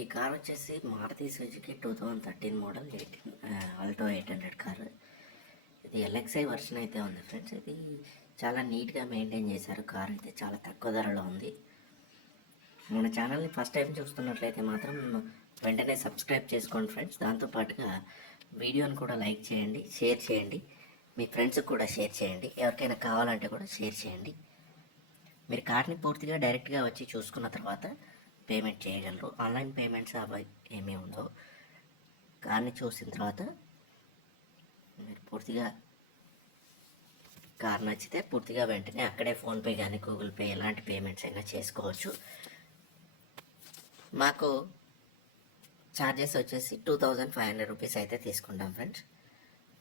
ఈ కార్ వచ్చేసి Maruti Suzuki two thousand thirteen model eighteen Alto eight hundred car. ఇది LXI version అయితే ఉంది ఫ్రెండ్స్. ఇది చాలా నీట్గా మెయింటైన్ చేశారు కార్ అయితే. చాలా తక్కువ ధరలో ఉంది. మన ఛానల్ని ఫస్ట్ టైం చూస్తున్నట్లయితే మాత్రం వెంటనే సబ్స్క్రైబ్ చేసుకోండి ఫ్రెండ్స్. దాంతోపాటుగా వీడియోని కూడా లైక్ చేయండి షేర్ చేయండి. మీ ఫ్రెండ్స్కి కూడా షేర్ చేయండి. ఎవరికైనా కావాలంటే కూడా షేర్ చేయండి. మీరు కార్ని పూర్తిగా డైరెక్ట్గా వచ్చి చూసుకున్న తర్వాత పేమెంట్ చేయగలరు. ఆన్లైన్ పేమెంట్స్ అవి ఏమీ ఉండవు. కార్ని చూసిన తర్వాత మీరు పూర్తిగా కార్ నచ్చితే పూర్తిగా వెంటనే అక్కడే ఫోన్పే కానీ గూగుల్ పే ఎలాంటి పేమెంట్స్ అయినా చేసుకోవచ్చు. మాకు ఛార్జెస్ వచ్చేసి two thousand five hundred rupees అయితే తీసుకుంటాం ఫ్రెండ్స్.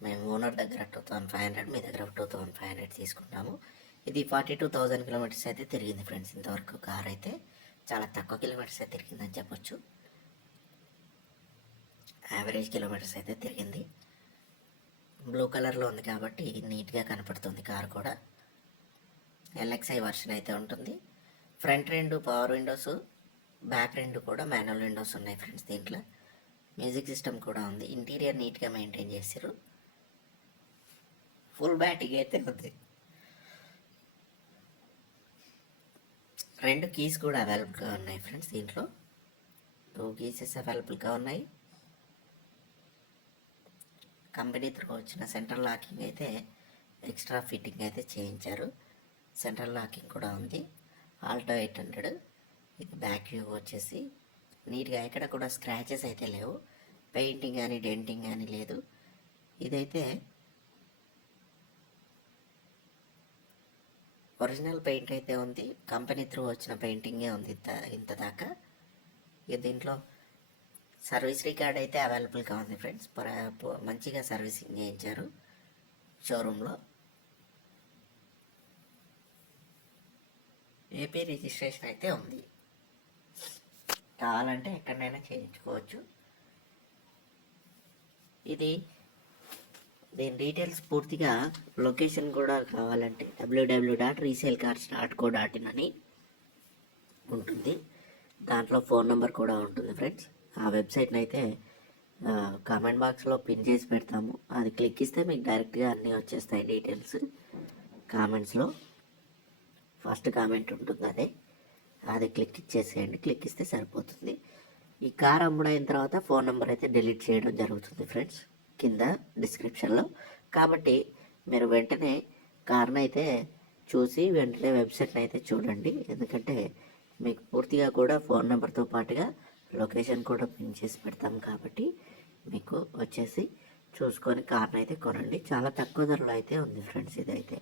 మేము ఓనర్ దగ్గర టూ థౌజండ్ ఫైవ్ హండ్రెడ్ మీ దగ్గర టూ థౌజండ్ ఫైవ్ హండ్రెడ్ తీసుకుంటాము. ఇది ఫార్టీ టూ థౌజండ్ కిలోమీటర్స్ అయితే తిరిగింది ఫ్రెండ్స్ ఇంతవరకు కార్ అయితే. చాలా తక్కువ కిలోమీటర్స్ అయితే తిరిగిందని చెప్పొచ్చు. యావరేజ్ కిలోమీటర్స్ అయితే తిరిగింది. బ్లూ కలర్లో ఉంది కాబట్టి నీట్గా కనపడుతుంది కారు కూడా. ఎల్ఎక్స్ఐ వర్షన్ అయితే ఉంటుంది. ఫ్రంట్ రెండు పవర్ విండోస్ బ్యాక్ రెండు కూడా మాన్యువల్ విండోస్ ఉన్నాయి ఫ్రెండ్స్ దీంట్లో. మ్యూజిక్ సిస్టమ్ కూడా ఉంది. ఇంటీరియర్ నీట్గా మెయింటైన్ చేశారు ఫుల్ బ్యాటింగ్ అయితే ఉంది. రెండు కీస్ కూడా అవైలబుల్గా ఉన్నాయి ఫ్రెండ్స్ దీంట్లో. టూ కీసెస్ అవైలబుల్గా ఉన్నాయి. కంపెనీ త్రూ వచ్చిన సెంట్రల్ లాకింగ్ అయితే ఎక్స్ట్రా ఫిట్టింగ్ అయితే చేయించారు. సెంట్రల్ లాకింగ్ కూడా ఉంది. ఆల్టో ఎయిట్ హండ్రెడ్ ఇది బ్యాక్ వ్యూ వచ్చేసి నీట్గా ఎక్కడ కూడా స్క్రాచెస్ అయితే లేవు. పెయింటింగ్ కానీ డెంటింగ్ కానీ లేదు. ఇదైతే ఒరిజినల్ పెయింట్ అయితే ఉంది. కంపెనీ త్రూ వచ్చిన పెయింటింగే ఉంది ఇంత ఇంత దాకా. ఇక దీంట్లో సర్వీస్ రికార్డ్ అయితే అవైలబుల్గా ఉంది ఫ్రెండ్స్. మంచిగా సర్వీసింగ్ చేయించారు షోరూంలో. ఏపీ రిజిస్ట్రేషన్ అయితే ఉంది. కావాలంటే ఎక్కడైనా చేయించుకోవచ్చు. ఇది దీని డీటెయిల్స్ పూర్తిగా లొకేషన్ కూడా కావాలంటే W W dot resale cars dot co dot in అని ఉంటుంది. దాంట్లో ఫోన్ నెంబర్ కూడా ఉంటుంది ఫ్రెండ్స్. ఆ వెబ్సైట్ని అయితే కామెంట్ బాక్స్లో పిన్ చేసి పెడతాము. అది క్లిక్ ఇస్తే మీకు డైరెక్ట్గా అన్నీ వచ్చేస్తాయి డీటెయిల్స్ కామెంట్స్లో. ఫస్ట్ కామెంట్ ఉంటుంది అదే. అది క్లిక్ ఇచ్చేసేయండి క్లిక్ ఇస్తే సరిపోతుంది. ఈ కార్ అమ్ముడైన తర్వాత ఫోన్ నెంబర్ అయితే డిలీట్ చేయడం జరుగుతుంది ఫ్రెండ్స్. కింద డిస్క్రిప్షన్లో. కాబట్టి మీరు వెంటనే కార్ని అయితే చూసి వెంటనే వెబ్సైట్ని అయితే చూడండి. ఎందుకంటే మీకు పూర్తిగా కూడా ఫోన్ నెంబర్తో పాటుగా లొకేషన్ కూడా పిన్ చేసి పెడతాం కాబట్టి మీకు వచ్చేసి చూసుకొని కార్ని అయితే కొనండి. చాలా తక్కువ ధరలో అయితే ఉంది ఫ్రెండ్స్ ఇదైతే.